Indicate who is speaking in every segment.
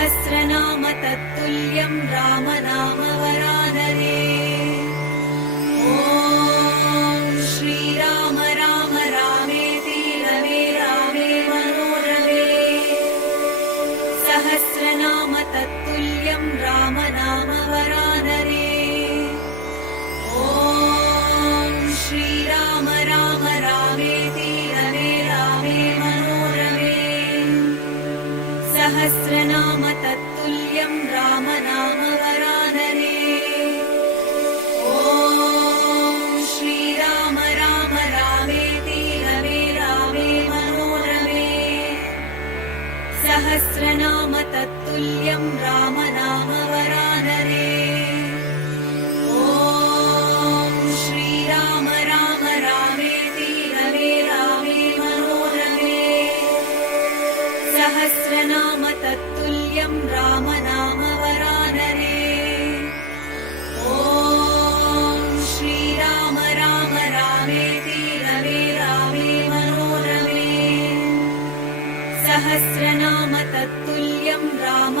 Speaker 1: सहस्रनाम तत्तुल्यं राम श्रीराम राम रामे मनोरमे सहस्रनाम तत्तुल्यं राम नाम वरानरे ॐ श्रीराम राम रामेति रवे रामे मनोरमे सहस्रनाम तत्तुल्यं राम नाम वरानरे ॐ श्रीराम राम रामेति रवे रामे मनोरमे। सहस्रनाम तत्तुल्यं राम नाम वरानरे ॐ श्रीराम राम रामेति रवे रामे मनोरमे। सहस्रनाम तत्तुल्यं राम नाम वरानरे ॐ श्रीराम राम रामेति रवे रामे मनोरमे। सहस्रनाम तत्तुल्यं राम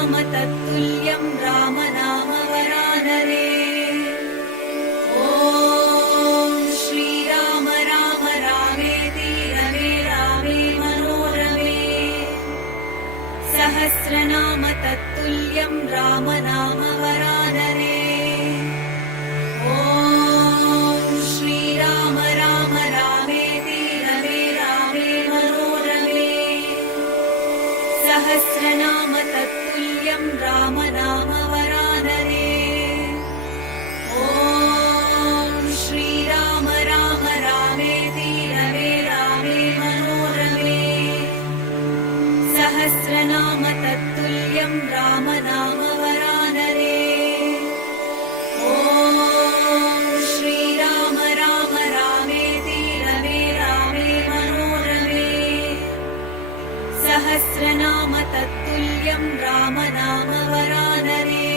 Speaker 1: सहस्रनाम तत्तुल्यं राम नाम वरानरे ॐ श्रीराम राम रामेति रवे रामे मनोरमे। सहस्रनाम तत्तुल्यं राम नाम सहस्रनाम तत्तुल्यं रामनाम वरानरे श्रीराम राम रामे धी रामे मनोरवे सहस्रनाम तत्तुल्यं रामनाम वरानरे